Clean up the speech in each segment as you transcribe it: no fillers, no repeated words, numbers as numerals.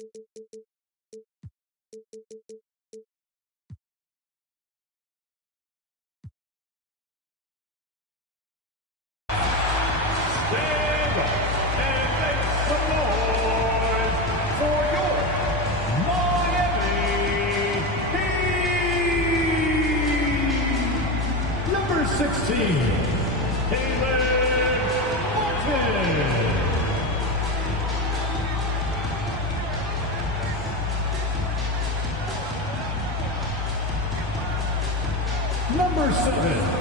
Number 16, Number 7,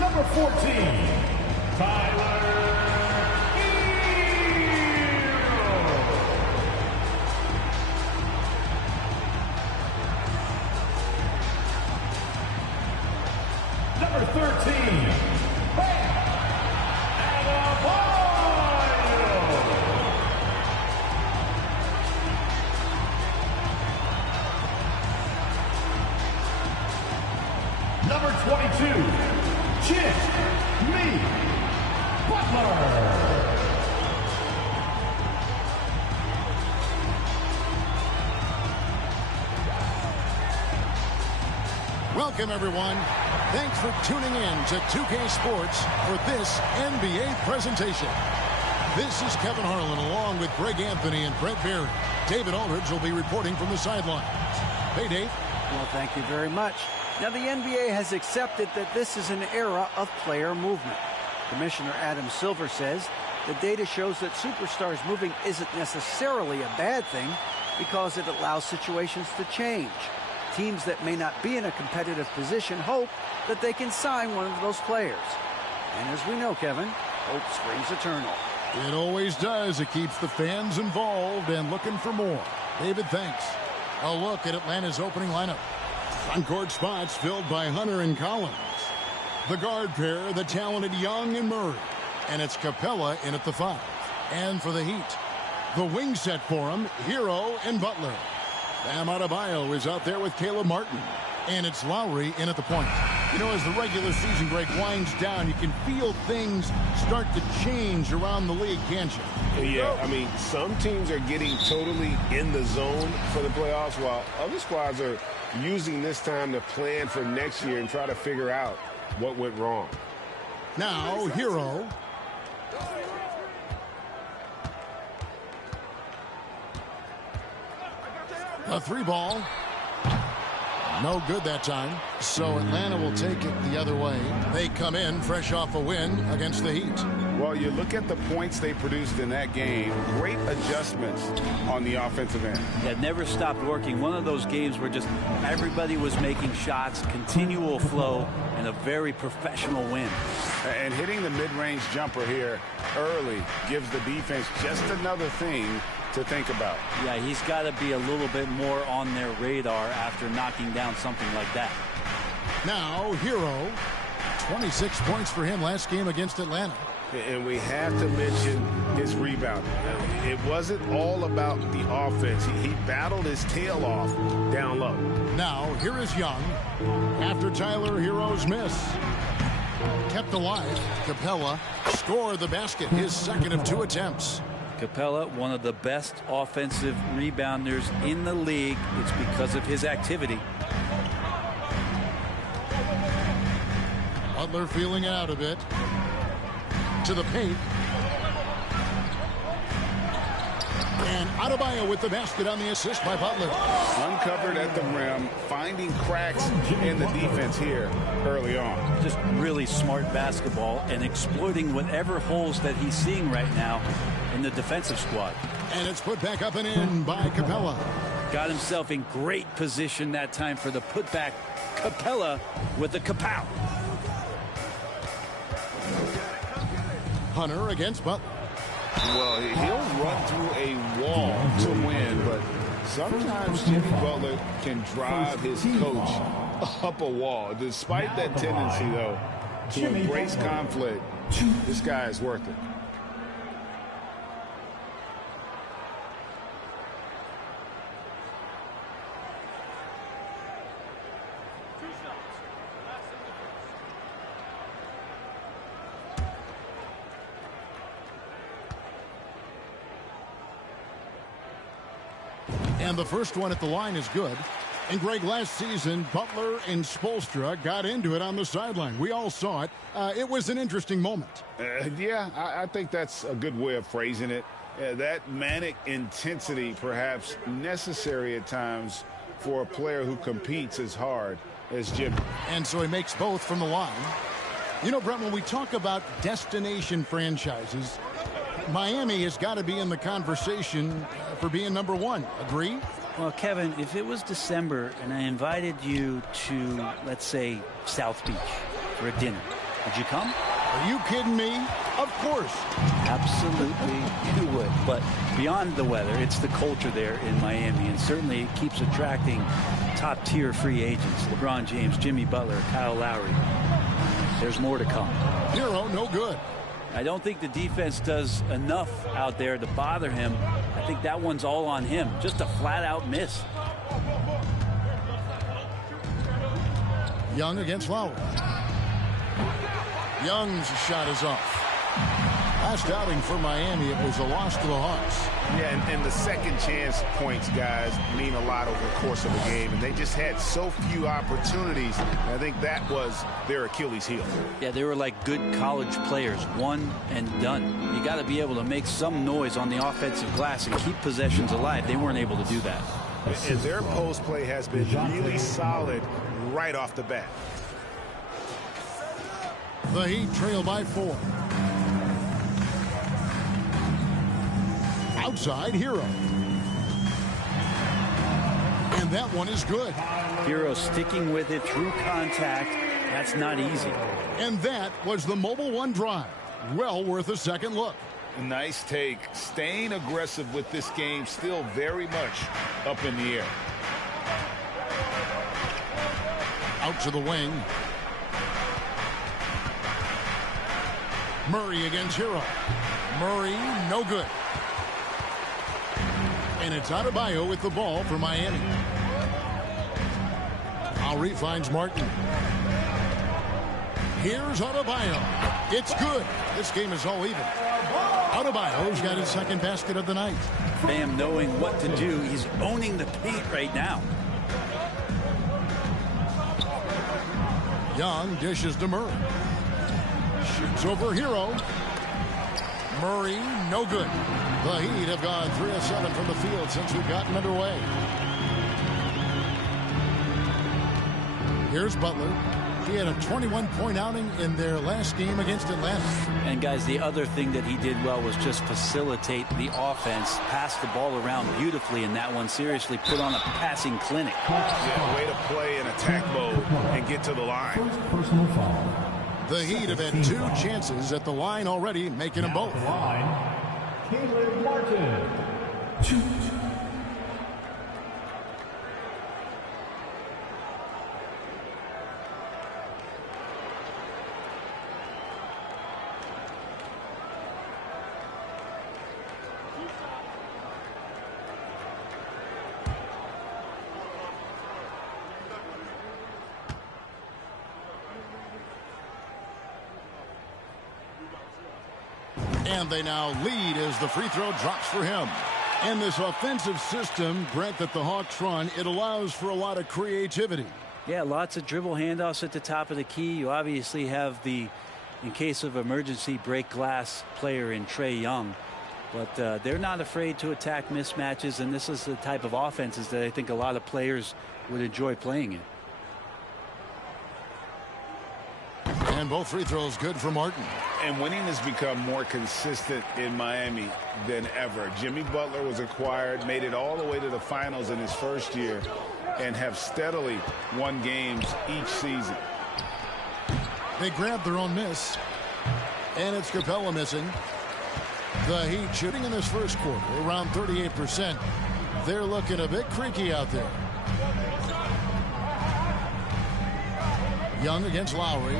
Number 14, Number 13, Number 22, BUTLER. Welcome, everyone. Thanks for tuning in to 2K Sports for this NBA presentation. This is Kevin Harlan along with Greg Anthony and Brett Berry. David Aldridge will be reporting from the sidelines. Hey, Dave. Well, thank you very much. Now, the NBA has accepted that this is an era of player movement. Commissioner Adam Silver says the data shows that superstars moving isn't necessarily a bad thing because it allows situations to change. Teams that may not be in a competitive position hope that they can sign one of those players. And as we know, Kevin, hope springs eternal. It always does. It keeps the fans involved and looking for more. David, thanks. A look at Atlanta's opening lineup. Front-court spots filled by Hunter and Collins. The guard pair, the talented Young and Murray. And it's Capella in at the 5. And for the Heat, the wing set for him, Hero and Butler. Bam Adebayo is out there with Caleb Martin. And it's Lowry in at the point. You know, as the regular season break winds down, you can feel things start to change around the league, can't you? Yeah, I mean, some teams are getting totally in the zone for the playoffs, while other squads are using this time to plan for next year and try to figure out what went wrong. Now, Hero. A 3-ball. No good that time. So Atlanta will take it the other way. They come in fresh off a win against the Heat. Well, you look at the points they produced in that game. Great adjustments on the offensive end. That never stopped working. One of those games where just everybody was making shots, continual flow, and a very professional win. And hitting the mid-range jumper here early gives the defense just another thing to think about. Yeah, he's got to be a little bit more on their radar after knocking down something like that. Now, Hero. 26 points for him last game against Atlanta. And we have to mention his rebound. It wasn't all about the offense. He battled his tail off down low. Now, here is Young. After Tyler Hero's miss. Kept alive. Capella scored the basket, his second of 2 attempts. Capella, one of the best offensive rebounders in the league. It's because of his activity. Butler feeling it out a bit. To the paint. And Adebayo with the basket on the assist by Butler. Uncovered at the rim, finding cracks in the defense here early on. Just really smart basketball and exploiting whatever holes that he's seeing right now in the defensive squad. And it's put back up and in by Capella. Got himself in great position that time for the putback. Capella with the kapow. Hunter against Butler. Well, he'll run through a wall to win, but sometimes Jimmy Butler can drive his coach up a wall. Despite that tendency, though, to embrace conflict, this guy is worth it. And the first one at the line is good. And Greg, last season, Butler and Spoelstra got into it on the sideline. We all saw it. It was an interesting moment. Yeah, I think that's a good way of phrasing it. That manic intensity perhaps necessary at times for a player who competes as hard as Jimmy. And so he makes both from the line. You know, Brent, when we talk about destination franchises, Miami has got to be in the conversation for being number one. Agree? Well, Kevin, if it was December and I invited you to, let's say, South Beach for a dinner, would you come? Are you kidding me? Of course. Absolutely, you would. But beyond the weather, it's the culture there in Miami, and certainly it keeps attracting top-tier free agents. LeBron James, Jimmy Butler, Kyle Lowry. There's more to come. Hero, no good. I don't think the defense does enough out there to bother him. I think that one's all on him. Just a flat-out miss. Young against Lowry. Young's shot is off. Last outing for Miami, it was a loss to the Hawks. Yeah, and the second chance points, guys, mean a lot over the course of a game, and they just had so few opportunities. I think that was their Achilles heel. Yeah, they were like good college players, one and done. You got to be able to make some noise on the offensive glass and keep possessions alive. They weren't able to do that. And their post play has been really solid right off the bat. The Heat trail by 4. Outside, Hero. And that one is good. Hero sticking with it through contact. That's not easy. And that was the Mobile One drive. Well worth a second look. Nice take. Staying aggressive with this game, still very much up in the air. Out to the wing. Murray against Hero. Murray, no good. And it's Adebayo with the ball for Miami. Lowry finds Martin. Here's Adebayo. It's good. This game is all even. Adebayo's got his second basket of the night. Bam knowing what to do. He's owning the paint right now. Young dishes to Murray. Shoots over Hero. Murray, no good. The Heat have gone 3 of 7 from the field since we've gotten underway. Here's Butler. He had a 21-point outing in their last game against Atlanta. And, guys, the other thing that he did well was just facilitate the offense, pass the ball around beautifully in that one, seriously put on a passing clinic. Yeah, way to play in attack mode and get to the line. Personal foul. The Heat have had 2 chances at the line already, making them both. Caleb Martin. Shoot. And they now lead as the free throw drops for him. And this offensive system, Brent, that the Hawks run, it allows for a lot of creativity. Yeah, lots of dribble handoffs at the top of the key. You obviously have the, in case of emergency, break glass player in TRAE Young. But they're not afraid to attack mismatches, and this is the type of offenses that I think a lot of players would enjoy playing in. And both free throws good for Martin. And winning has become more consistent in Miami than ever. Jimmy Butler was acquired, made it all the way to the finals in his first year, and have steadily won games each season. They grabbed their own miss. And it's Capella missing. The Heat shooting in this first quarter around 38%. They're looking a bit creaky out there. Young against Lowry.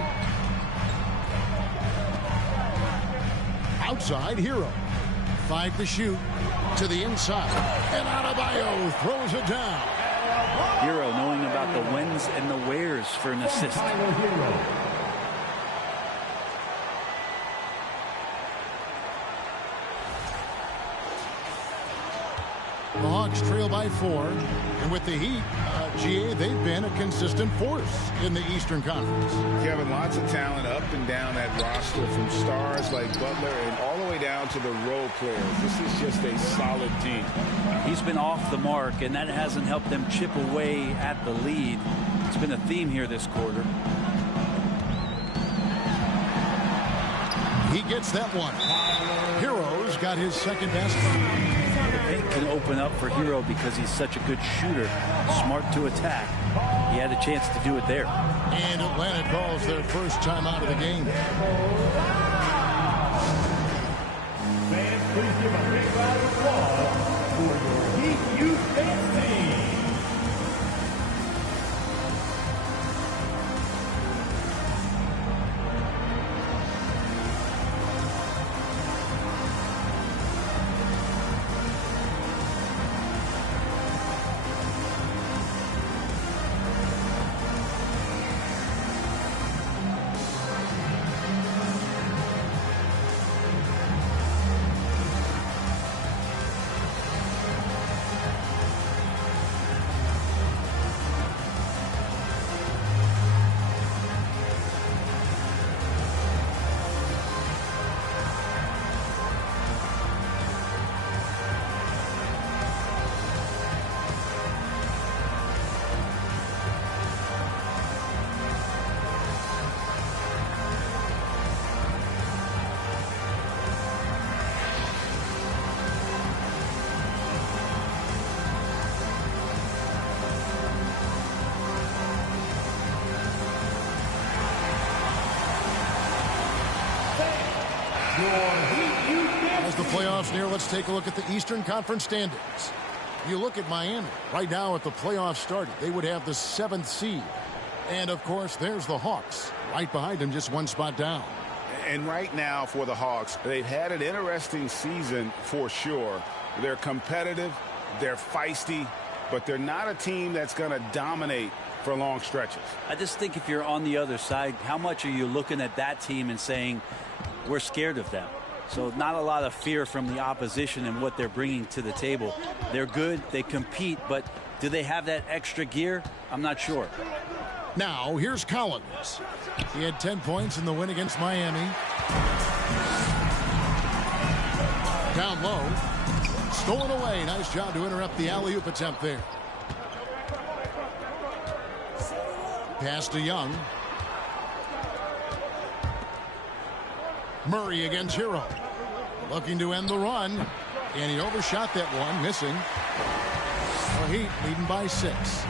Outside, Hero. 5 to shoot. To the inside. And Adebayo throws it down. Hero knowing about the whens and the wheres for an assist. The Hawks Hawks trail by 4. And with the Heat, GA, they've been a consistent force in the Eastern Conference. Kevin, lots of talent up and down that roster, from stars like Butler and all the way down to the role players. This is just a solid team. He's been off the mark, and that hasn't helped them chip away at the lead. It's been a theme here this quarter. He gets that one. Hero's got his second basket. The paint can open up for Hero because he's such a good shooter, smart to attack. He had a chance to do it there. And Atlanta calls their first timeout of the game. Fans, please give a big round of applause for your Heat Youth Dance Team. As the playoffs near, let's take a look at the Eastern Conference standings. You look at Miami. Right now at the playoffs started, they would have the 7th seed. And, of course, there's the Hawks. Right behind them, just one spot down. And right now for the Hawks, they've had an interesting season for sure. They're competitive, they're feisty, but they're not a team that's going to dominate for long stretches. I just think if you're on the other side, how much are you looking at that team and saying, we're scared of them? So not a lot of fear from the opposition and what they're bringing to the table. They're good, they compete, but do they have that extra gear? I'm not sure. Now, here's Collins. He had 10 points in the win against Miami. Down low. Stolen away. Nice job to interrupt the alley-oop attempt there. Pass to Young. Murray against Hero. Looking to end the run. And he overshot that one, missing. The Heat leading by 6.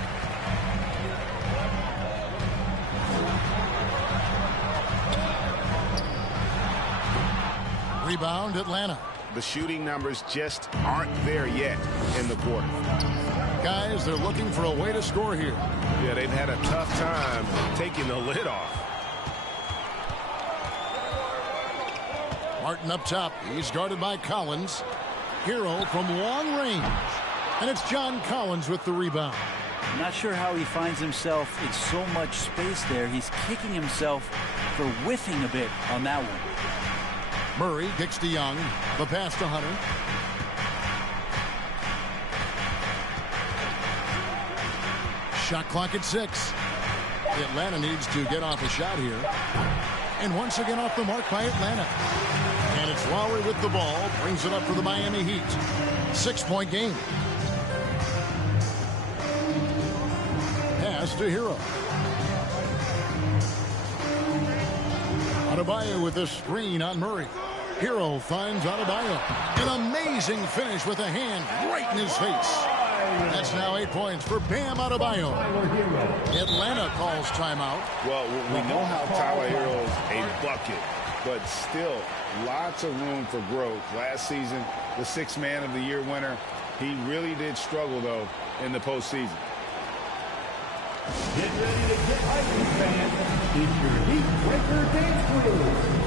Rebound, Atlanta. The shooting numbers just aren't there yet in the quarter. Guys, they're looking for a way to score here. Yeah, they've had a tough time taking the lid off. Martin up top. He's guarded by Collins. Hero from long range. And it's John Collins with the rebound. I'm not sure how he finds himself in so much space there. He's kicking himself for whiffing a bit on that one. Murray kicks to Young. The pass to Hunter. Shot clock at 6. Atlanta needs to get off a shot here. And once again off the mark by Atlanta. And it's Lowry with the ball. Brings it up for the Miami Heat. 6-point game. Pass to Hero. Adebayo with the screen on Murray. Hero finds Adebayo. An amazing finish with a hand right in his face. That's now 8 points for Bam Adebayo. Atlanta calls timeout. Well, we know how Tyler Hero is a bucket, but still lots of room for growth. Last season, the 6th Man of the Year winner. He really did struggle, though, in the postseason. Get ready to get hyped, fans. It's your Heat Breaker Dance Crew.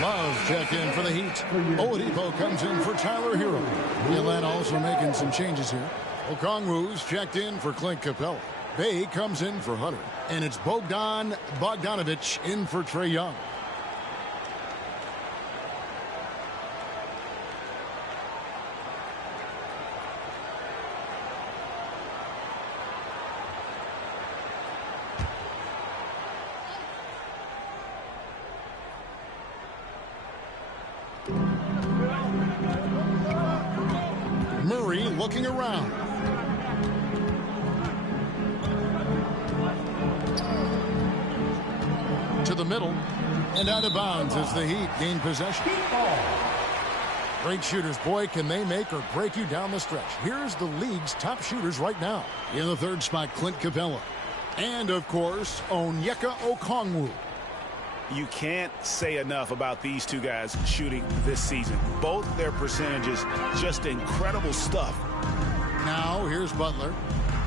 Love checked in for the Heat. Oladipo comes in for Tyler Hero. Atlanta also making some changes here. Okongwu's checked in for Clint Capella. Bay comes in for Hunter. And it's Bogdan Bogdanovic in for TRAE Young. Murray looking around. To the middle and out of bounds as the Heat gain possession. Great shooters, boy, can they make or break you down the stretch. Here's the league's top shooters right now. In the third spot, Clint Capella. And, of course, Onyeka Okongwu. You can't say enough about these two guys shooting this season. Both their percentages, just incredible stuff. Now, here's Butler.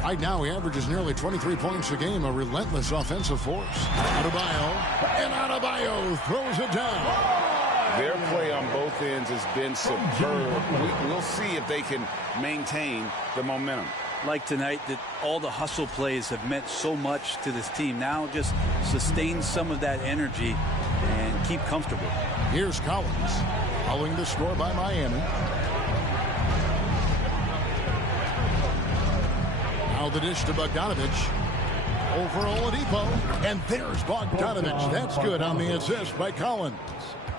Right now, he averages nearly 23 points a game, a relentless offensive force. Adebayo, and Adebayo throws it down. Their play on both ends has been superb. We'll see if they can maintain the momentum. Like tonight, that all the hustle plays have meant so much to this team. Now just sustain some of that energy and keep comfortable. Here's Collins, following the score by Miami. Now the dish to Bogdanovic. Over Oladipo. And there's Bogdanovic. That's good on the assist by Collins.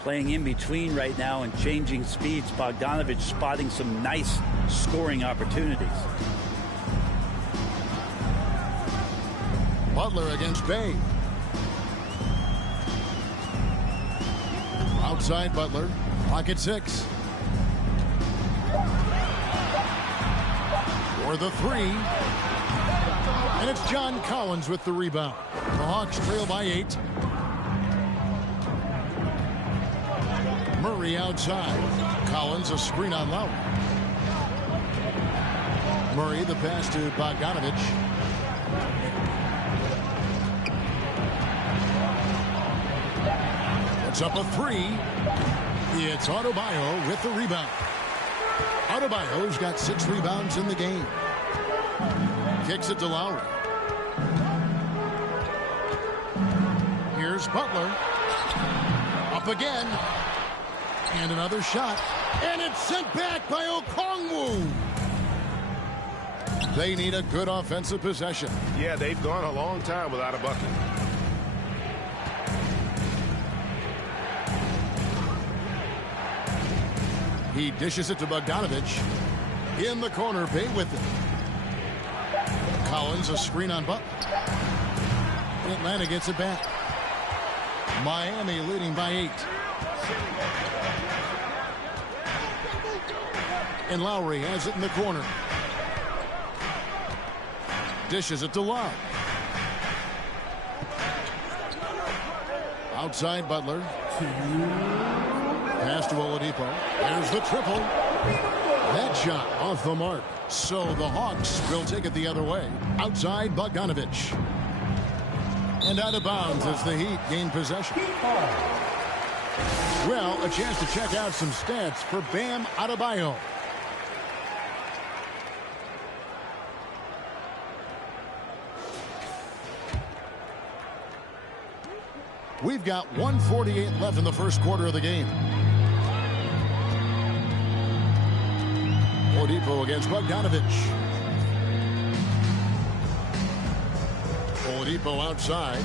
Playing in between right now and changing speeds. Bogdanovic spotting some nice scoring opportunities. Butler against Bay. Outside Butler. Clock at 6. For the three. And it's John Collins with the rebound. The Hawks trail by 8. Murray outside. Collins a screen on Lowry. Murray the pass to Bogdanovic. It's up a 3. It's Adebayo with the rebound. Adebayo's got 6 rebounds in the game. Kicks it to Lowry. Here's Butler. Up again. And another shot. And it's sent back by Okongwu. They need a good offensive possession. Yeah, they've gone a long time without a bucket. He dishes it to Bogdanovic. In the corner, Bay with it. Collins a screen on Butler. Atlanta gets it back. Miami leading by 8. And Lowry has it in the corner. Dishes it to Love. Outside Butler. Pass to Oladipo. There's the triple. That shot off the mark. So the Hawks will take it the other way. Outside Bogdanovic. And out of bounds as the Heat gain possession. Well, a chance to check out some stats for Bam Adebayo. We've got 1:48 left in the first quarter of the game. Oladipo against Bogdanovic. Oladipo outside.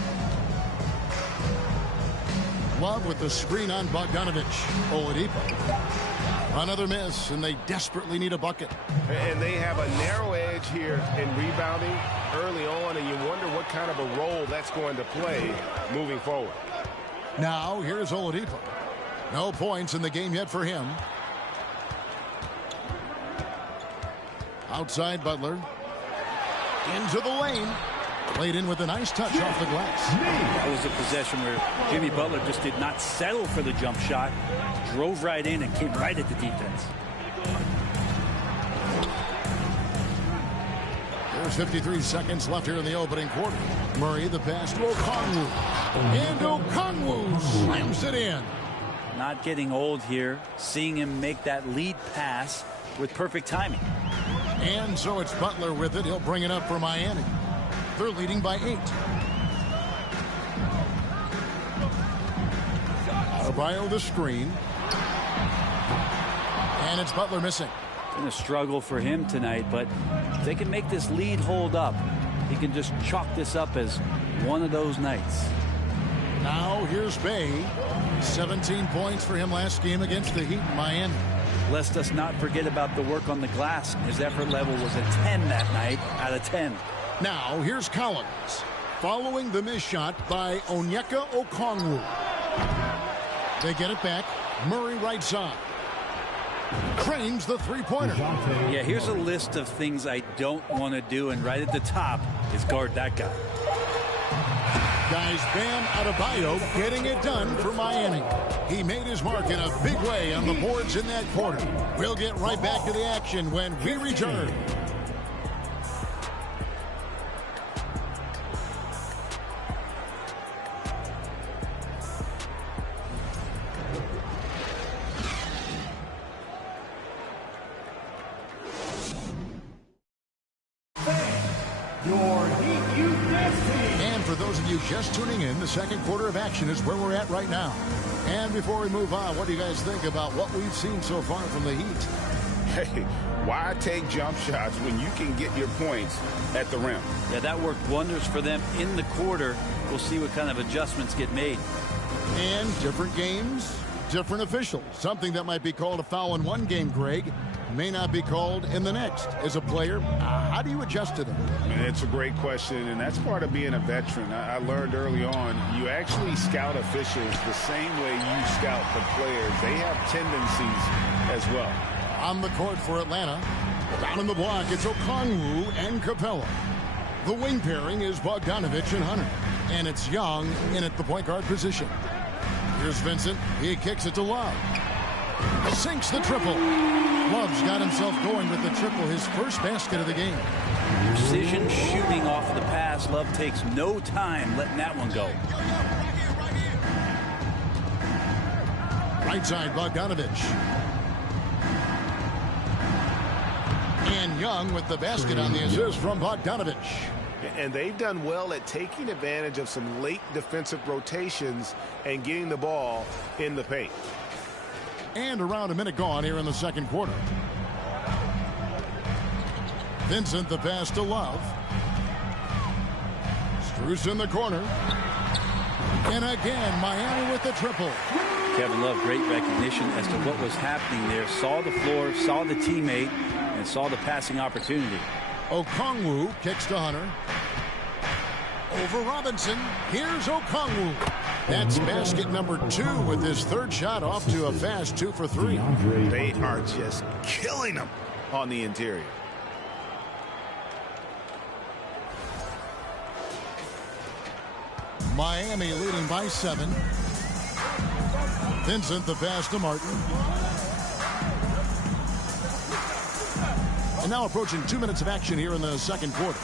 Love with the screen on Bogdanovic. Oladipo. Another miss, and they desperately need a bucket. And they have a narrow edge here in rebounding early on, and you wonder what kind of a role that's going to play moving forward. Now, here's Oladipo. No points in the game yet for him. Outside Butler. Into the lane. Played in with a nice touch off the glass. That was a possession where Jimmy Butler just did not settle for the jump shot. Drove right in and came right at the defense. There's 53 seconds left here in the opening quarter. Murray the pass to Okongwu. And Okongwu slams it in. not getting old here. Seeing him make that lead pass with perfect timing. And so it's Butler with it. He'll bring it up for Miami. They're leading by 8. Adebayo the screen. And it's Butler missing. It's been a struggle for him tonight, but if they can make this lead hold up, he can just chalk this up as one of those nights. Now here's Bay. 17 points for him last game against the Heat in Miami. Let's us not forget about the work on the glass. His effort level was a 10 that night out of 10. Now here's Collins. Following the missed shot by Onyeka Okongwu. They get it back. Murray right side. Cranes the three-pointer. Yeah, here's a list of things I don't want to do, and right at the top is guard that guy. Guys, Bam Adebayo getting it done for Miami. He made his mark in a big way on the boards in that quarter. We'll get right back to the action when we return. Just tuning in, the second quarter of action is where we're at right now. And before we move on, what do you guys think about what we've seen so far from the Heat? Hey, why take jump shots when you can get your points at the rim? Yeah, that worked wonders for them in the quarter. We'll see what kind of adjustments get made. And different games, different officials. Something that might be called a foul in one game, Greg, may not be called in the next. As a player, how do you adjust to that? It's a great question, and that's part of being a veteran. I learned early on, you actually scout officials the same way you scout the players. They have tendencies as well. On the court for Atlanta, down in the block, it's Okongwu and Capella. The wing pairing is Bogdanovich and Hunter, and it's Young in at the point guard position. Here's Vincent. He kicks it to Love. Sinks the triple. Love's got himself going with the triple, his first basket of the game. Precision shooting off the pass. Love takes no time letting that one go. Right side, Bogdanovich. And Young with the basket on the assist from Bogdanovich. And they've done well at taking advantage of some late defensive rotations and getting the ball in the paint. And around a minute gone here in the second quarter. Vincent the pass to Love. Strus in the corner. And again, Miami with the triple. Kevin Love, great recognition as to what was happening there. Saw the floor, saw the teammate, and saw the passing opportunity. Okongwu kicks to Hunter. Over Robinson. Here's Okongwu. That's basket number 2 with his third shot off to a fast 2 for 3. They are just killing them on the interior. Miami leading by 7. Vincent the pass to Martin. And now approaching 2 minutes of action here in the second quarter.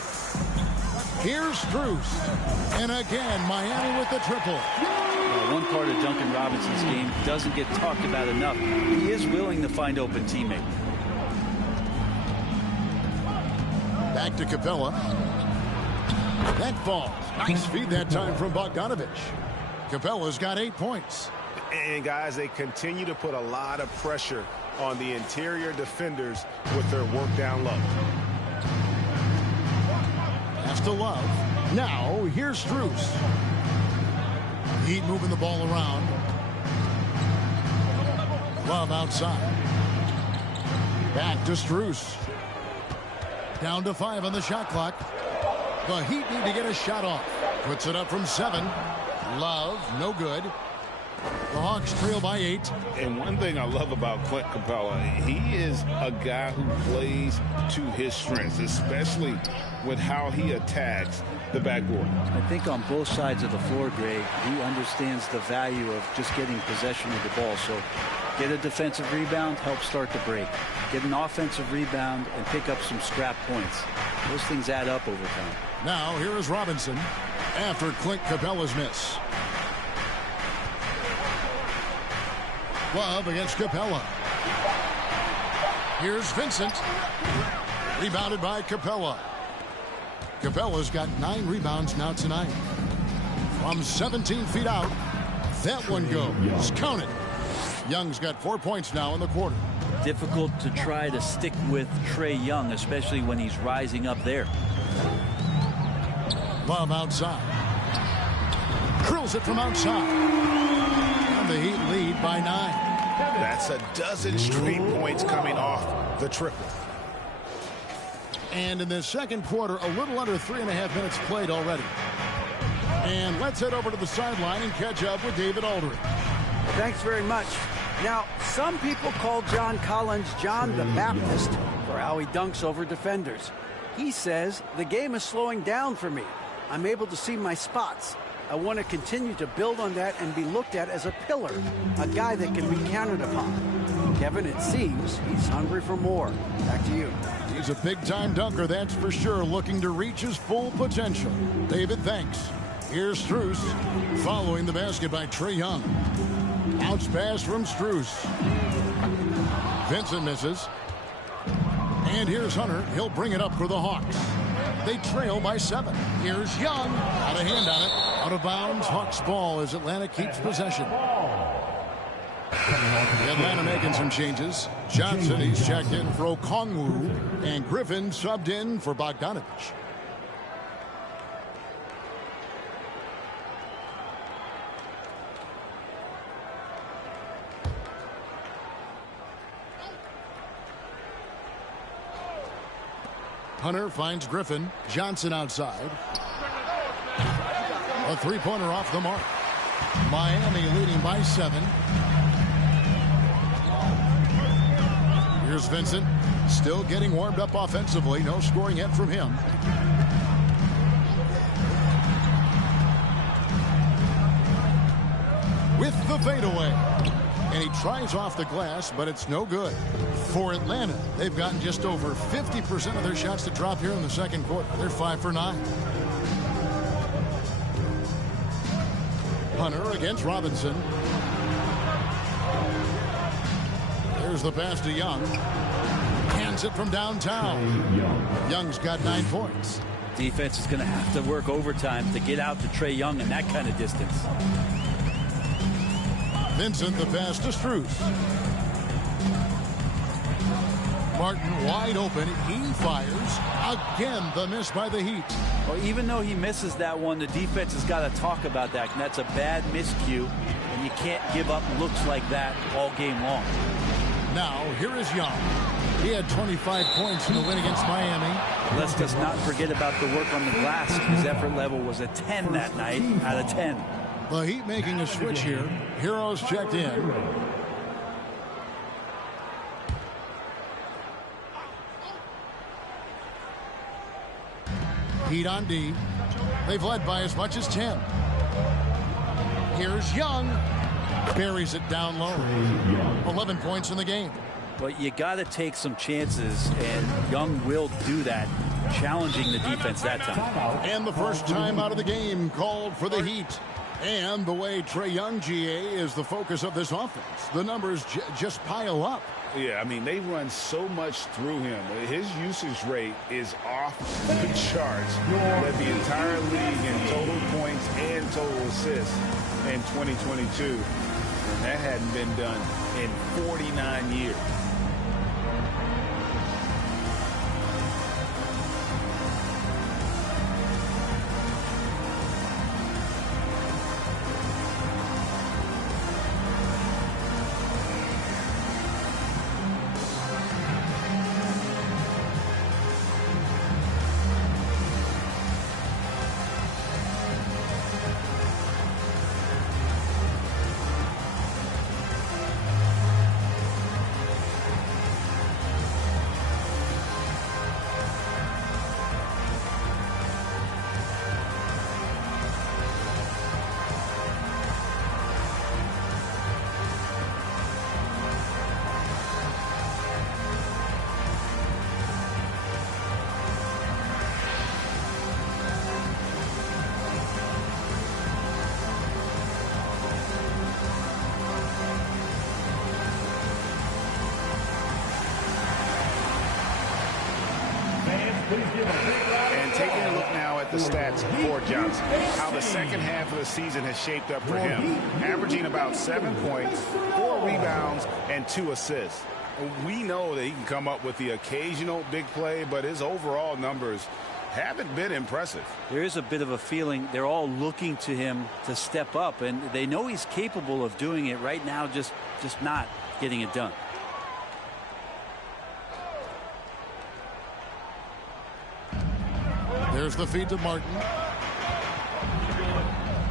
Here's Strus. And again, Miami with the triple. One part of Duncan Robinson's game doesn't get talked about enough. He is willing to find open teammates. Back to Capella. That falls. Nice feed that time from Bogdanovich. Capella's got 8 points. And guys, they continue to put a lot of pressure on the interior defenders with their work down low. Pass to Love. Now here's Strus. Heat moving the ball around. Love outside. Back to Strus. Down to 5 on the shot clock. The Heat need to get a shot off. Puts it up from 7. Love, no good. The Hawks trail by 8. And one thing I love about Clint Capella, he is a guy who plays to his strengths, especially with how he attacks the backboard. I think on both sides of the floor, Greg, he understands the value of just getting possession of the ball. So get a defensive rebound, help start the break. Get an offensive rebound and pick up some scrap points. Those things add up over time. Now here is Robinson after Clint Capella's miss. Love against Capella. Here's Vincent. Rebounded by Capella. Capella's got 9 rebounds now tonight. From 17 feet out, that one goes. Count it. Young's got 4 points now in the quarter. Difficult to try to stick with TRAE Young, especially when he's rising up there. Love outside. Drills it from outside. And the Heat lead by 9. That's a dozen straight points coming off the triple. And in the second quarter, a little under 3.5 minutes played already. And let's head over to the sideline and catch up with David Aldridge. Thanks very much. Now, some people call John Collins John the Baptist for how he dunks over defenders. He says, the game is slowing down for me. I'm able to see my spots. I want to continue to build on that and be looked at as a pillar, a guy that can be counted upon. Kevin, it seems he's hungry for more. Back to you. He's a big-time dunker, that's for sure, looking to reach his full potential. David, thanks. Here's Strus, following the basket by TRAE Young. Bounce pass from Strus. Vincent misses. And here's Hunter. He'll bring it up for the Hawks. They trail by 7. Here's Young. Got a hand on it. Out of bounds. Hawks ball as Atlanta keeps possession. Atlanta making some changes. Johnson, he's checked in for Okongwu. And Griffin subbed in for Bogdanovich. Hunter finds Griffin. Johnson outside. A three-pointer off the mark. Miami leading by 7. Here's Vincent. Still getting warmed up offensively. No scoring yet from him. With the fadeaway. And he tries off the glass, but it's no good. For Atlanta, they've gotten just over 50% of their shots to drop here in the second quarter. They're 5 for 9. Hunter against Robinson. There's the pass to Young. Hands it from downtown. Young's got 9 points. Defense is going to have to work overtime to get out to TRAE Young in that kind of distance. Vincent, the pass to Strus. Martin wide open. He fires. Again, the miss by the Heat. Well, even though he misses that one, the defense has got to talk about that. And that's a bad miscue. And you can't give up looks like that all game long. Now, here is Young. He had 25 points in the win against Miami. Let's just not forget about the work on the glass. His effort level was a 10 that night out of 10. The Heat making a switch here. Heroes checked in. Heat on D. They've led by as much as 10. Here's Young. Buries it down low. 11 points in the game. But you got to take some chances, and Young will do that, challenging the defense that time. And the first time out of the game called for the Heat. And the way TRAE Young, GA, is the focus of this offense. The numbers just pile up. Yeah, I mean, they run so much through him. His usage rate is off the charts. Led the entire league in total points and total assists in 2022. And that hadn't been done in 49 years. please give a big round of And taking a look now at the stats for Johnson, how the second half of the season has shaped up for him, averaging about 7 points, 4 rebounds, and 2 assists. We know that he can come up with the occasional big play, but his overall numbers haven't been impressive. There is a bit of a feeling they're all looking to him to step up, and they know he's capable of doing it right now, just not getting it done. There's the feed to Martin.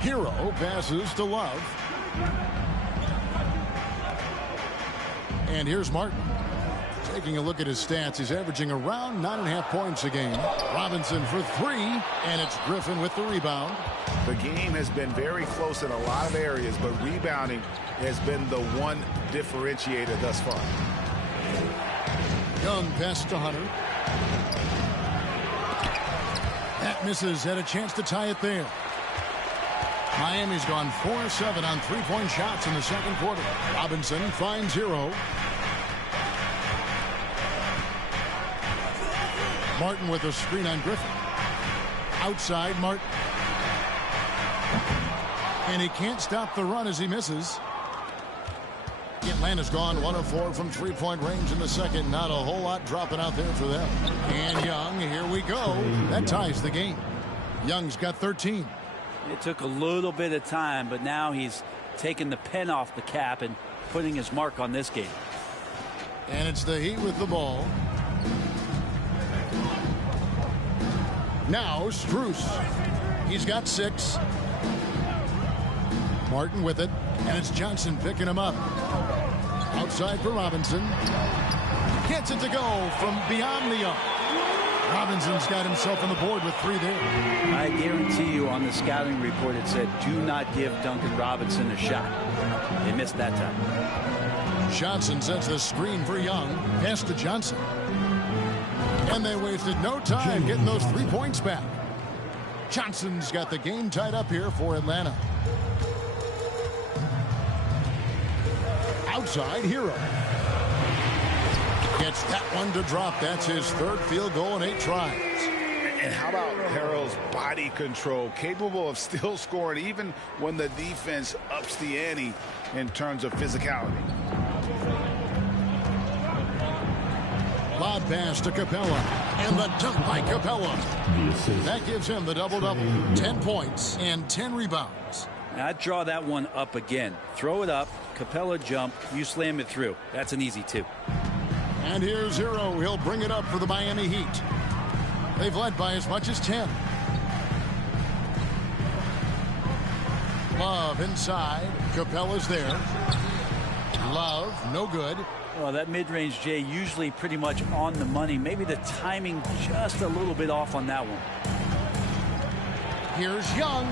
Hero passes to Love. And here's Martin. Taking a look at his stats, he's averaging around 9.5 points a game. Robinson for 3, and it's Griffin with the rebound. The game has been very close in a lot of areas, but rebounding has been the one differentiator thus far. Young pass to Hunter. That misses. Had a chance to tie it there. Miami's gone 4-7 on three-point shots in the second quarter. Robinson finds Hero. Martin with a screen on Griffin. Outside Martin. And he can't stop the run as he misses. Atlanta's gone 1 of 4 from three-point range in the second. Not a whole lot dropping out there for them. And Young, here we go. That ties the game. Young's got 13. It took a little bit of time, but now he's taking the pen off the cap and putting his mark on this game. And it's the Heat with the ball. Now Strus. He's got 6. Martin with it. And it's Johnson picking him up. Outside for Robinson. Gets it to go from beyond the arc. Robinson's got himself on the board with 3 there. I guarantee you on the scouting report it said do not give Duncan Robinson a shot. They missed that time. Johnson sets the screen for Young. Pass to Johnson. And they wasted no time getting those 3 points back. Johnson's got the game tied up here for Atlanta. Outside Hero. Gets that one to drop. That's his 3rd field goal in 8 tries. And how about Harrell's body control, capable of still scoring even when the defense ups the ante in terms of physicality. Lob pass to Capella. And the dunk by Capella. That gives him the double-double. 10 points and 10 rebounds. Now, I'd draw that one up again. Throw it up, Capella jump, you slam it through. That's an easy 2. And here's Hero. He'll bring it up for the Miami Heat. They've led by as much as 10. Love inside. Capella's there. Love, no good. Well, that mid-range, Jay, usually pretty much on the money. Maybe the timing just a little bit off on that one. Here's Young.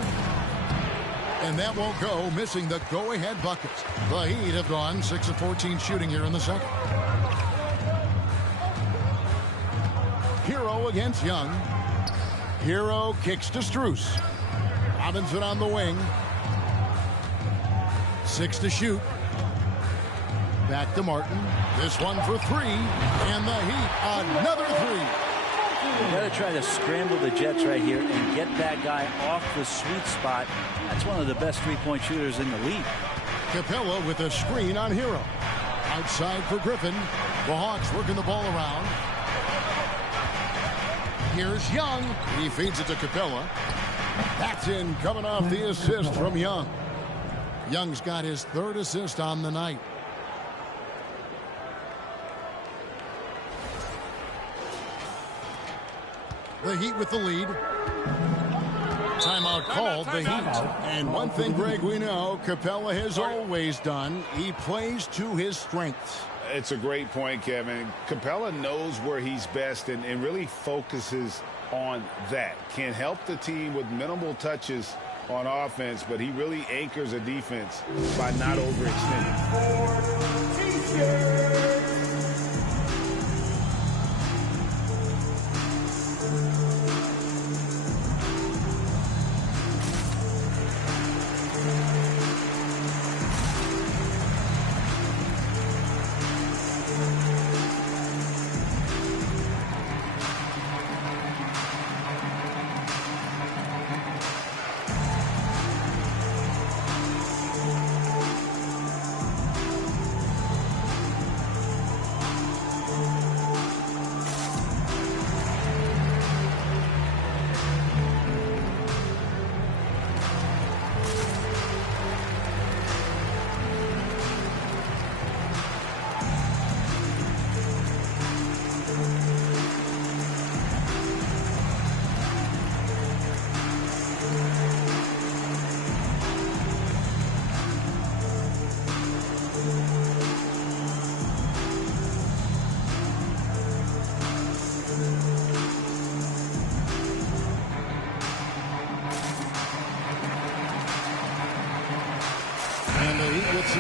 And that won't go, missing the go-ahead bucket. The Heat have gone 6 of 14 shooting here in the second. Hero against Young. Hero kicks to Strus. Robinson on the wing. 6 to shoot. Back to Martin. This one for 3. And the Heat, another 3. You got to try to scramble the Jets right here and get that guy off the sweet spot. That's one of the best three-point shooters in the league. Capella with a screen on Hero. Outside for Griffin. The Hawks working the ball around. Here's Young. He feeds it to Capella. That's in, coming off the assist from Young. Young's got his 3rd assist on the night. The Heat with the lead. Timeout called, the Heat. And one thing, Greg, we know Capella has always done. He plays to his strengths. It's a great point, Kevin. Capella knows where he's best and really focuses on that. Can help the team with minimal touches on offense, but he really anchors a defense by not overextending.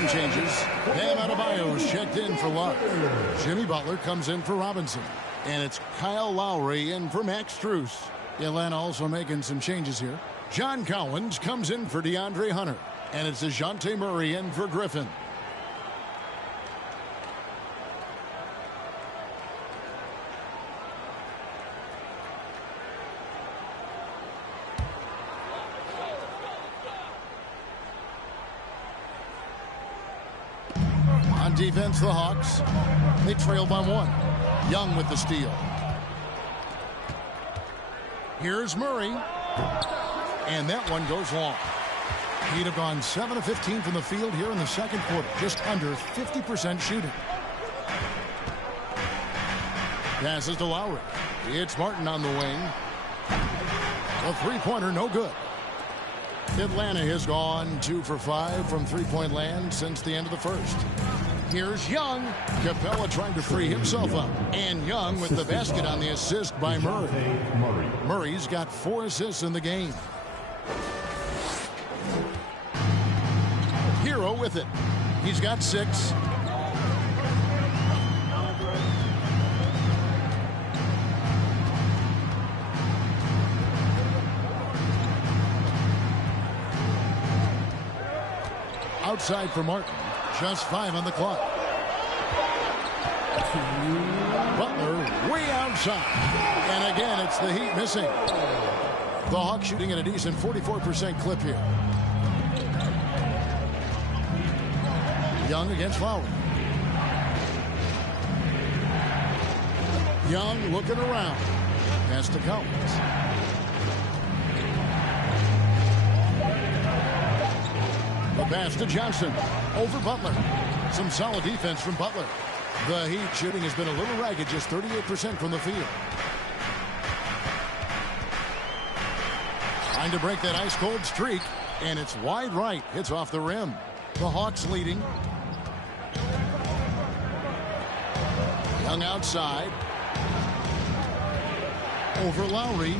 some changes. Bam Adebayo's checked in for Love. Jimmy Butler comes in for Robinson. And it's Kyle Lowry in for Max Strus. Atlanta also making some changes here. John Collins comes in for DeAndre Hunter. And it's DeJounte Murray in for Griffin. On defense, the Hawks. They trail by 1. Young with the steal. Here's Murray. And that one goes long. He'd have gone 7 of 15 from the field here in the second quarter. Just under 50% shooting. Passes to Lowry. It's Martin on the wing. A three-pointer, no good. Atlanta has gone 2 for 5 from three-point land since the end of the first. Here's Young. Capella trying to free himself up. And Young with the basket on the assist by Murray. Murray's got 4 assists in the game. Hero with it. He's got 6. Outside for Martin. Just 5 on the clock. Butler way outside. And again, it's the Heat missing. The Hawks shooting at a decent 44% clip here. Young against Lowry. Young looking around. Pass to Collins. A pass to Johnson. Over Butler. Some solid defense from Butler. The Heat shooting has been a little ragged, just 38% from the field. Trying to break that ice-cold streak, and it's wide right. It's off the rim. The Hawks leading. Young outside. Over Lowry.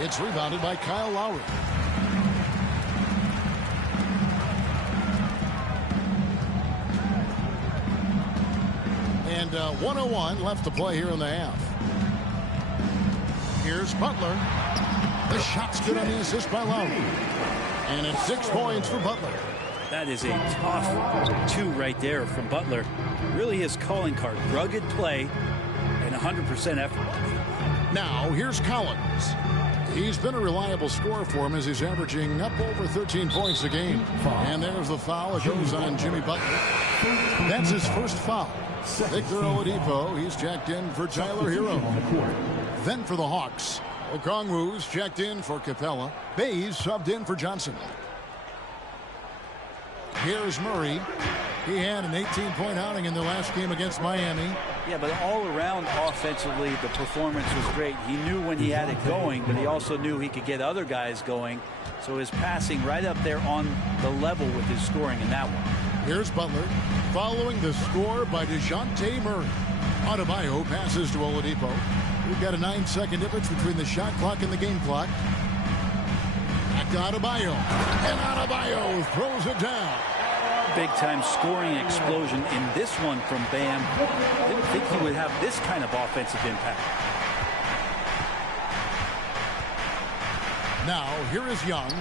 It's rebounded by Kyle Lowry. And 1:01 left to play here in the half. Here's Butler. The shot's good on the assist by Lowry. And it's 6 points for Butler. That is a tough 2 right there from Butler. Really his calling card. Rugged play and 100% effort. Now here's Collins. He's been a reliable scorer for him as he's averaging up over 13 points a game. And there's the foul. It goes on Jimmy Butler. That's his first foul. Victor Oladipo, he's checked in for Tyler Hero. Then for the Hawks, Okongwu's checked in for Capella. Bays subbed in for Johnson. Here's Murray. He had an 18-point outing in the last game against Miami. Yeah, but all around offensively, the performance was great. He knew when he had it going, but he also knew he could get other guys going. So his passing right up there on the level with his scoring in that one. Here's Butler following the score by DeJounte Murray. Adebayo passes to Oladipo. We've got a 9-second difference between the shot clock and the game clock. Back to Adebayo. And Adebayo throws it down. Big-time scoring explosion in this one from Bam. Didn't think he would have this kind of offensive impact. Now, here is Young.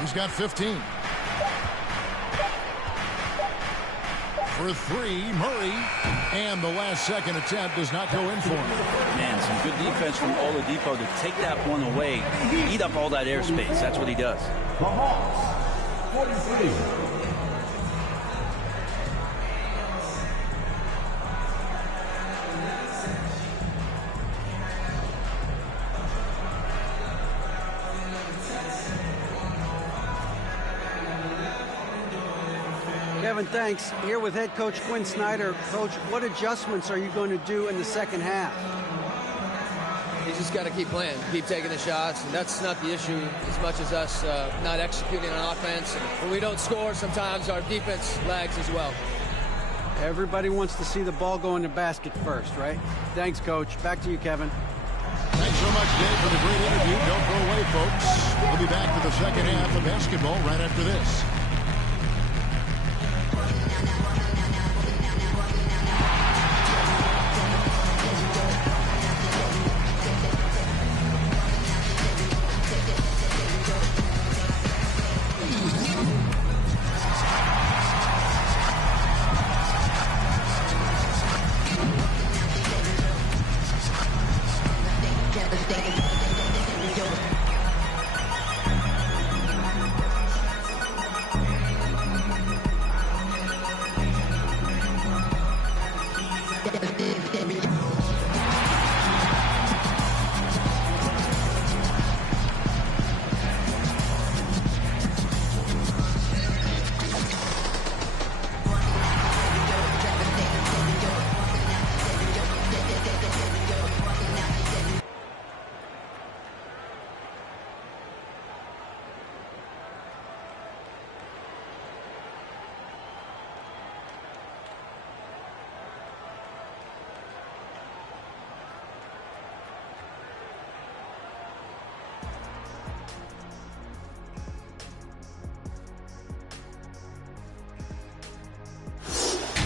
He's got 15. For 3, Murray. And the last second attempt does not go in for him. Man, some good defense from Oladipo to take that one away. Eat up all that airspace. That's what he does. The Hawks, 43. Kevin, thanks. Here with head coach Quinn Snyder. Coach, what adjustments are you going to do in the second half? You just got to keep playing, keep taking the shots, and that's not the issue as much as us not executing on offense. And when we don't score, sometimes our defense lags as well. Everybody wants to see the ball go in the basket first, right? Thanks, Coach. Back to you, Kevin. Thanks so much, Dave, for the great interview. Don't go away, folks. We'll be back to the second half of basketball right after this.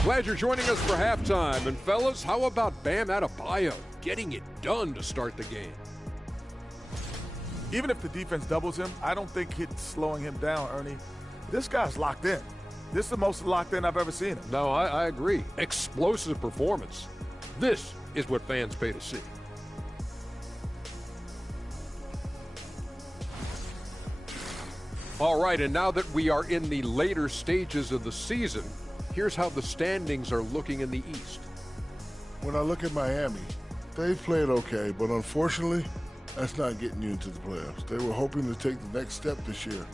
Glad you're joining us for halftime. And fellas, how about Bam Adebayo getting it done to start the game? Even if the defense doubles him, I don't think it's slowing him down, Ernie. This guy's locked in. This is the most locked in I've ever seen him. No, I agree. Explosive performance. This is what fans pay to see. All right, and now that we are in the later stages of the season, here's how the standings are looking in the East. When I look at Miami, they've played okay, but unfortunately, that's not getting you into the playoffs. They were hoping to take the next step this year.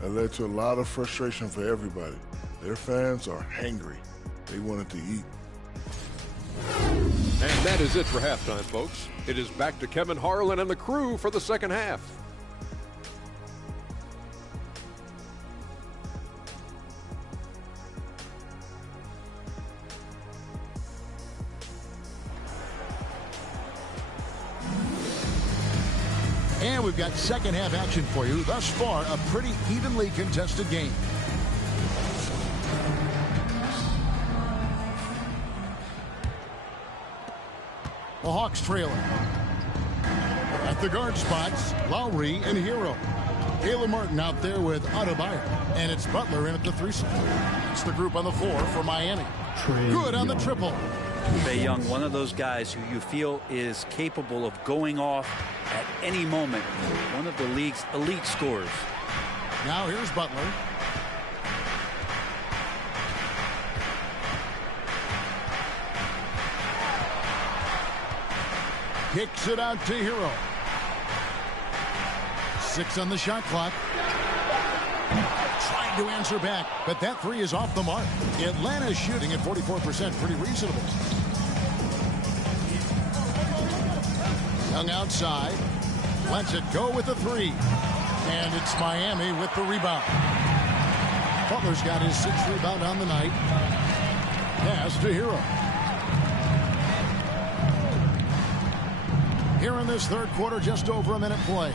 That led to a lot of frustration for everybody. Their fans are hangry. They wanted to eat. And that is it for halftime, folks. It is back to Kevin Harlan and the crew for the second half. And we've got second half action for you. Thus far, a pretty evenly contested game. The Hawks trailing. At the guard spots, Lowry and Hero. Caleb Martin out there with Adebayo. And it's Butler in at the 3 spot. It's the group on the 4 for Miami. Good on the triple. Trae Young, one of those guys who you feel is capable of going off at any moment. One of the league's elite scorers. Now here's Butler. Kicks it out to Hero. 6 on the shot clock. Trying to answer back, but that 3 is off the mark. Atlanta's shooting at 44%, pretty reasonable. Young outside, lets it go with the 3. And it's Miami with the rebound. Butler's got his 6th rebound on the night. Pass to Hero. Here in this third quarter, just over a minute play.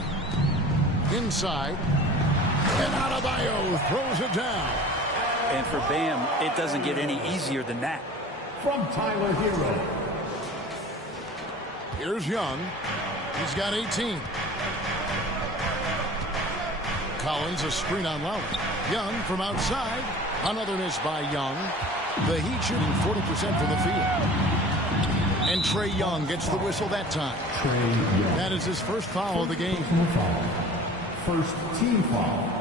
Inside. And Adebayo throws it down. And for Bam, it doesn't get any easier than that. From Tyler Hero. Here's Young. He's got 18. Collins, a screen on Lowry. Young from outside. Another miss by Young. The Heat shooting 40% from the field. And Trae Young gets the whistle that time. That is his first foul of the game. First team foul.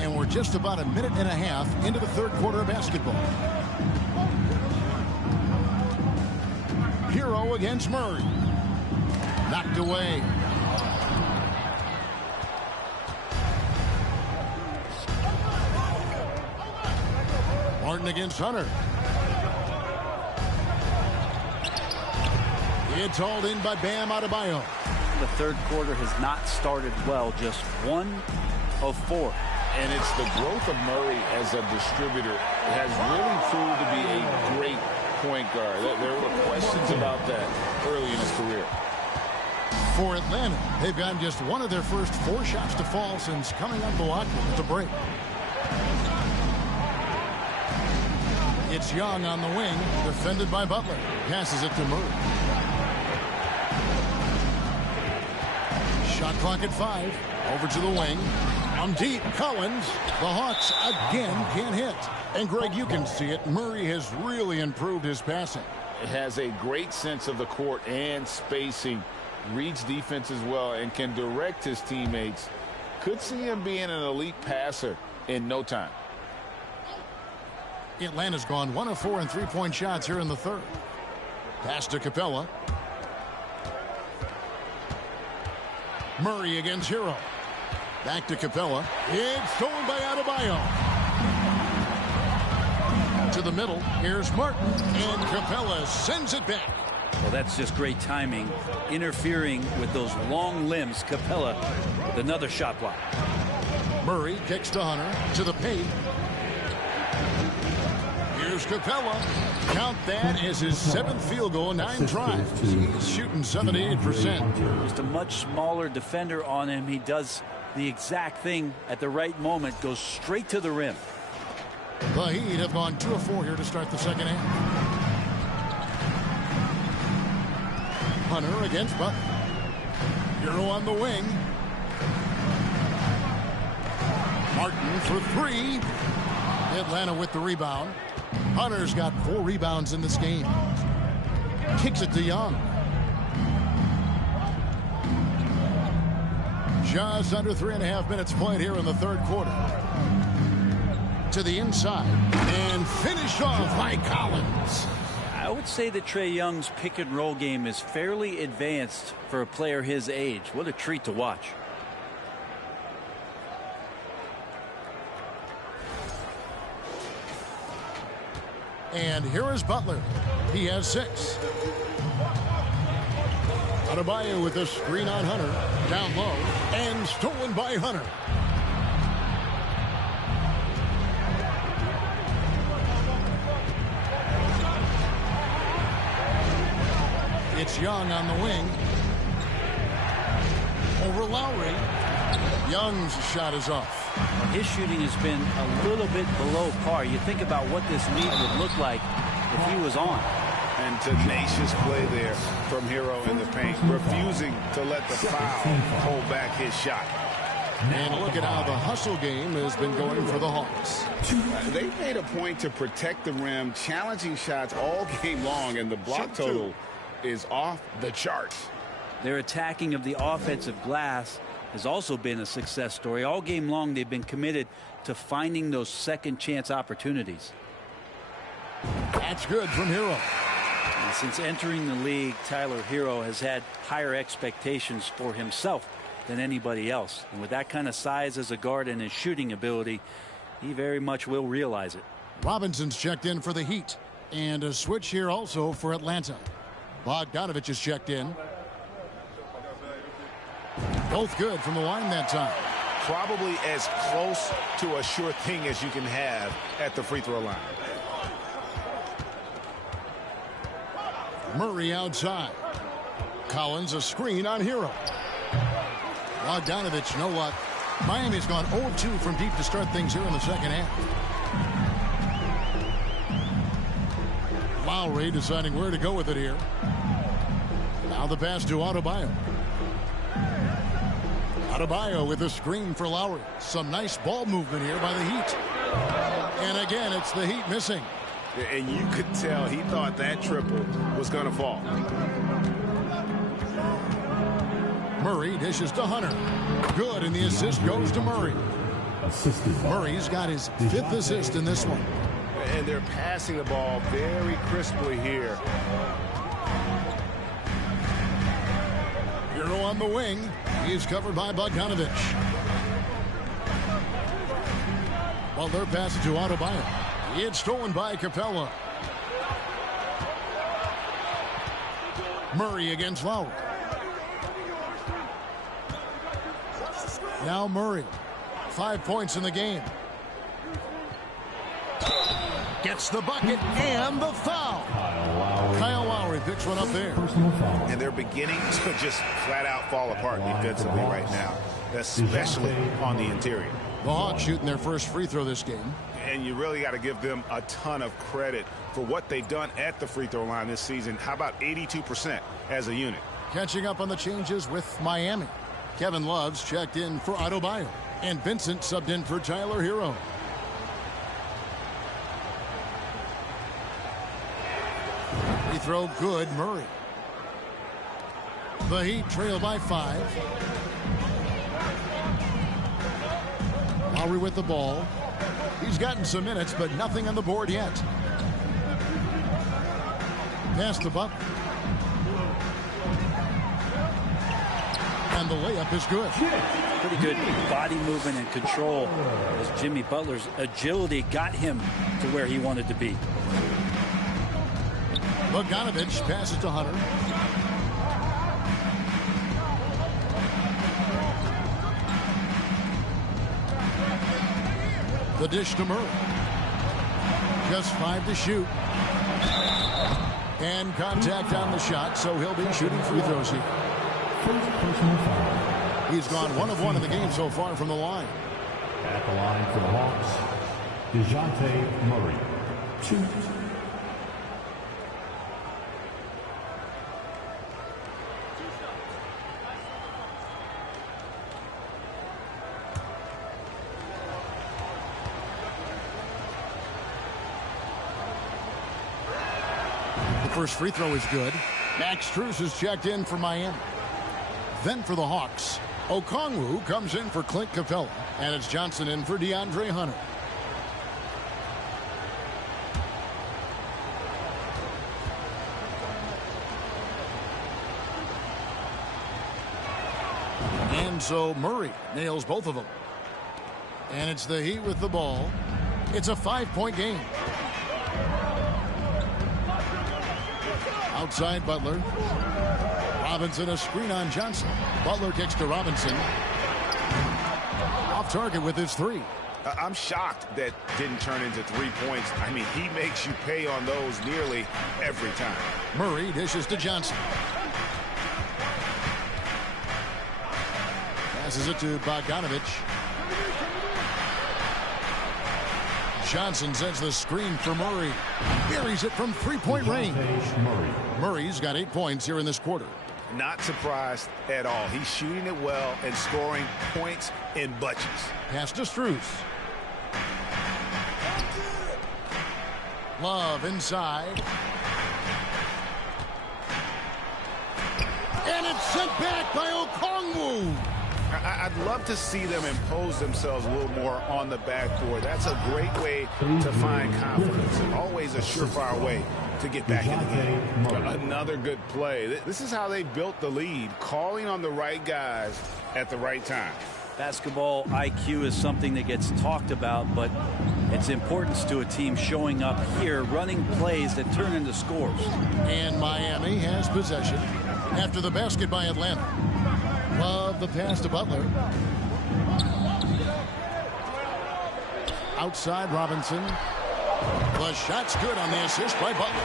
And we're just about a minute and a half into the third quarter of basketball. Hero against Murray. Knocked away. Martin against Hunter. It's hauled in by Bam Adebayo. The third quarter has not started well, just 1 of 4. And it's the growth of Murray as a distributor has really proved to be a great point guard. There were questions about that early in his career. For Atlanta, they've gotten just one of their first 4 shots to fall since coming up the locker at the break. It's Young on the wing, defended by Butler. Passes it to Murray. Shot clock at 5. Over to the wing. On deep, Collins. The Hawks again can't hit. And Greg, you can see it. Murray has really improved his passing. It has a great sense of the court and spacing. Reads defense as well and can direct his teammates Could see him being an elite passer in no time. Atlanta's gone 1 of 4 in three-point shots here in the third. Pass to Capella. Murray against Hero. Back to Capella. It's stolen by Adebayo. To the middle. Here's Martin. And Capella sends it back. Well, that's just great timing. Interfering with those long limbs. Capella with another shot block. Murray kicks to Hunter. To the paint. Here's Capella. Count that as his 7th field goal, 9 tries. He's shooting 78%. Just a much smaller defender on him. He does the exact thing at the right moment. Goes straight to the rim. The Heat have gone 2 of 4 here to start the second half. Hunter against Butler. Hero on the wing. Martin for 3. Atlanta with the rebound. Hunter's got 4 rebounds in this game. Kicks it to Young. Just under 3.5 minutes played here in the third quarter. To the inside. And finished off by Collins. I would say that Trae Young's pick and roll game is fairly advanced for a player his age. What a treat to watch. And here is Butler. He has 6. Adebayo with a screen on Hunter. Down low. And stolen by Hunter. It's Young on the wing. Over Lowry. Young's shot is off. His shooting has been a little bit below par. You think about what this lead would look like if he was on. And tenacious play there from Hero in the paint, refusing to let the foul hold back his shot. And look at how the hustle game has been going for the Hawks. They made a point to protect the rim, challenging shots all game long, and the block total is off the charts. Their attacking of the offensive glass has also been a success story. All game long, they've been committed to finding those second chance opportunities. That's good from Hero. And since entering the league, Tyler Hero has had higher expectations for himself than anybody else. And with that kind of size as a guard and his shooting ability, he very much will realize it. Robinson's checked in for the Heat. And a switch here also for Atlanta. Bogdanovich is checked in. Both good from the line that time. Probably as close to a sure thing as you can have at the free throw line. Murray outside. Collins a screen on Hero. Bogdanovich, no luck. Miami's gone 0-2 from deep to start things here in the second half. Lowry deciding where to go with it here. Now the pass to Adebayo. Adebayo with a screen for Lowry. Some nice ball movement here by the Heat. And again, it's the Heat missing. And you could tell he thought that triple was going to fall. Murray dishes to Hunter. Good, and the assist goes to Murray. Murray's got his 5th assist in this one. And they're passing the ball very crisply here. Hero on the wing. He's covered by Bogdanovich. Butler passes to Adebayo. It's stolen by Capella. Murray against Lowry. Now Murray. 5 points in the game. Gets the bucket and the foul. Kyle Lowry picks one up there. And they're beginning to just flat out fall apart defensively right now, especially on the interior. The Hawks shooting their first free throw this game. And you really got to give them a ton of credit for what they've done at the free throw line this season. How about 82% as a unit? Catching up on the changes with Miami. Kevin Love's checked in for Adebayo. And Vincent subbed in for Tyler Hero. Free throw good, Murray. The Heat trail by 5. Lowry with the ball. He's gotten some minutes, but nothing on the board yet. Pass to Butler. And the layup is good. Pretty good body movement and control as Jimmy Butler's agility got him to where he wanted to be. Bogdanovich passes to Hunter. The dish to Murray. Just 5 to shoot. And contact on the shot, so he'll be shooting free throws here. He's gone 1 of 1 in the game so far from the line. At the line for the Hawks, DeJounte Murray. 2. The first free throw is good. Max Strus is checked in for Miami. Then for the Hawks, Okongwu comes in for Clint Capella, and it's Johnson in for DeAndre Hunter. And so Murray nails both of them. And it's the Heat with the ball. It's a 5-point game. Outside Butler. Robinson, a screen on Johnson. Butler kicks to Robinson. Off target with his 3. I'm shocked that didn't turn into 3 points. I mean, he makes you pay on those nearly every time. Murray dishes to Johnson. Passes it to Bogdanovich. Johnson sends the screen for Murray. Buries it from 3-point range. Murray's got 8 points here in this quarter. Not surprised at all. He's shooting it well and scoring points in bunches. Pass to Strus. Love inside. And it's sent back by Okongwu. I'd love to see them impose themselves a little more on the backcourt. That's a great way to find confidence and always a surefire way to get back in the game. Another good play. This is how they built the lead, calling on the right guys at the right time. Basketball IQ is something that gets talked about, but its importance to a team showing up here, running plays that turn into scores. And Miami has possession after the basket by Atlanta. Love the pass to Butler. Outside Robinson. The shot's good on the assist by Butler.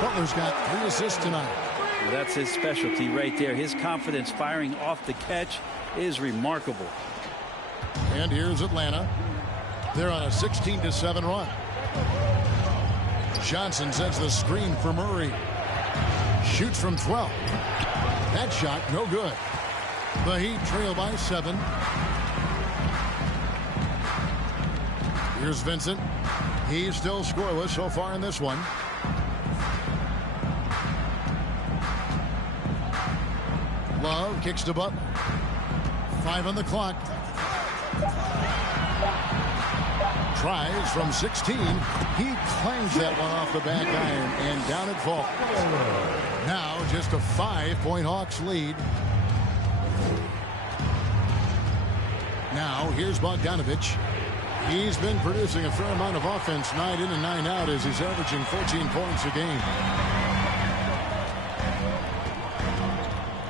Butler's got 3 assists tonight. Well, that's his specialty right there. His confidence firing off the catch is remarkable. And here's Atlanta. They're on a 16-7 run. Johnson sets the screen for Murray. Shoots from 12. That shot no good. The Heat trail by 7. Here's Vincent. He's still scoreless so far in this one. Love kicks to Butler. 5 on the clock. Tries from 16. He clangs that one off the back iron, and down it falls. Now just a 5-point Hawks lead. Now here's Bogdanovich. He's been producing a fair amount of offense night in and night out as he's averaging 14 points a game.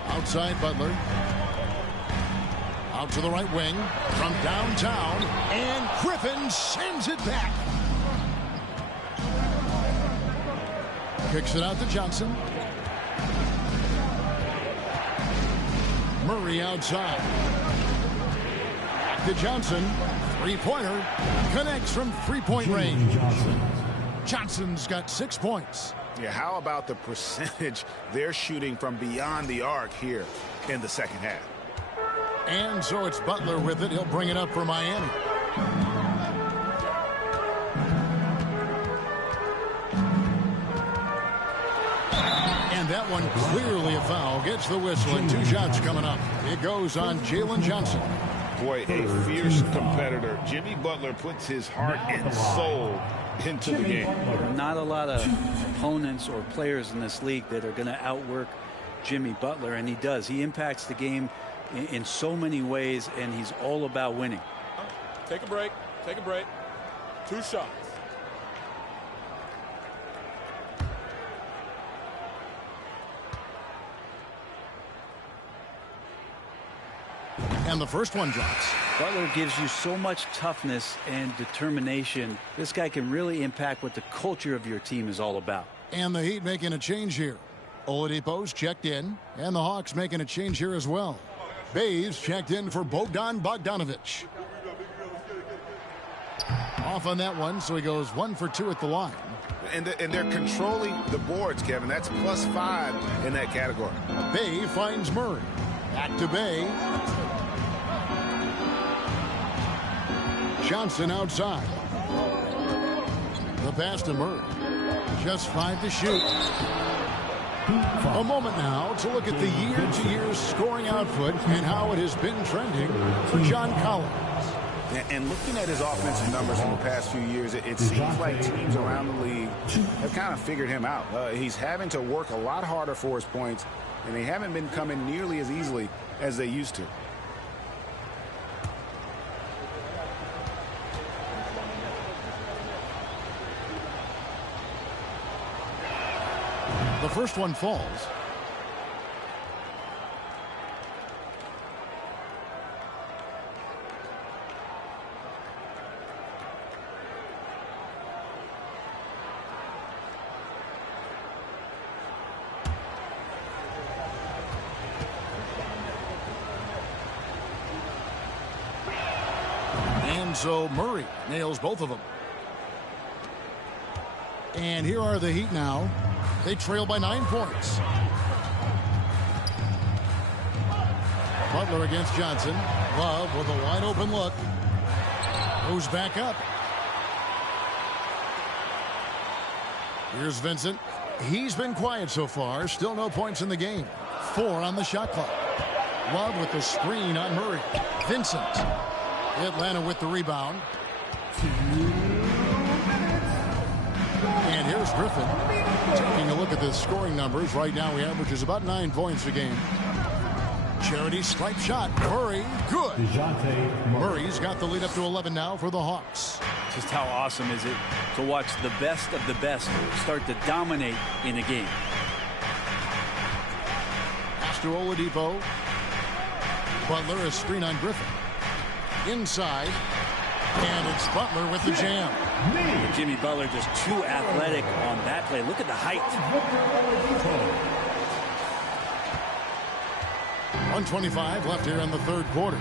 Outside Butler. Out to the right wing from downtown, and Griffin sends it back. Kicks it out to Johnson. Murray outside. Back to Johnson. 3-pointer. Connects from 3-point range. Johnson's got 6 points. Yeah, how about the percentage they're shooting from beyond the arc here in the second half? And so it's Butler with it. He'll bring it up for Miami. And that one clearly a foul. Gets the whistle, and 2 shots coming up. It goes on Jalen Johnson. Boy, a fierce competitor. Jimmy Butler puts his heart and soul into the game. Not a lot of opponents or players in this league that are going to outwork Jimmy Butler, and he does. He impacts the game in so many ways, and he's all about winning. Take a break. Take a break. 2 shots. And the first one drops. Butler gives you so much toughness and determination. This guy can really impact what the culture of your team is all about. And the Heat making a change here. Oladipo's checked in, and the Hawks making a change here as well. Bays checked in for Bogdan Bogdanovic. Off on that one, so he goes 1 for 2 at the line. And they're controlling the boards, Kevin. That's +5 in that category. Bay finds Murray. Back to Bay. Johnson outside. The pass to Murray. Just 5 to shoot. A moment now to look at the year-to-year scoring output and how it has been trending for John Collins. And looking at his offensive numbers in the past few years, it seems like teams around the league have kind of figured him out. He's having to work a lot harder for his points, and they haven't been coming nearly as easily as they used to. The first one falls. And so Murray nails both of them. And here are the Heat now. They trail by 9 points. Butler against Johnson. Love with a wide open look. Goes back up. Here's Vincent. He's been quiet so far. Still no points in the game. 4 on the shot clock. Love with the screen on Murray. Vincent. Atlanta with the rebound. And here's Griffin. Taking a look at the scoring numbers. Right now he averages about 9 points a game. Charity stripe shot. Murray, good. Murray's got the lead up to 11 now for the Hawks. Just how awesome is it to watch the best of the best start to dominate in a game. Pass to Oladipo. Butler, a screen on Griffin. Inside. And it's Butler with the jam. Jimmy Butler just too athletic on that play. Look at the height. 1:25 left here in the third quarter.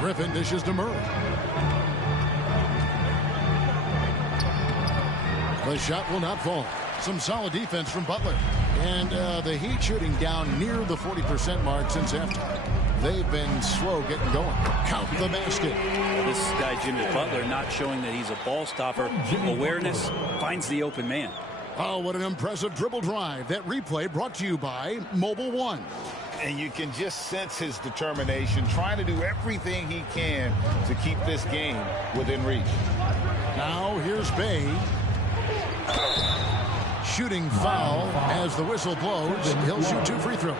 Griffin dishes to Murray. The shot will not fall. Some solid defense from Butler. And the Heat shooting down near the 40% mark since halftime. They've been slow getting going. Count the basket. This guy, Jimmy Butler, not showing that he's a ball stopper. Awareness finds the open man. Oh, what an impressive dribble drive. That replay brought to you by Mobile One. And you can just sense his determination, trying to do everything he can to keep this game within reach. Now here's Bay. Shooting foul as the whistle blows. He'll shoot 2 free throws.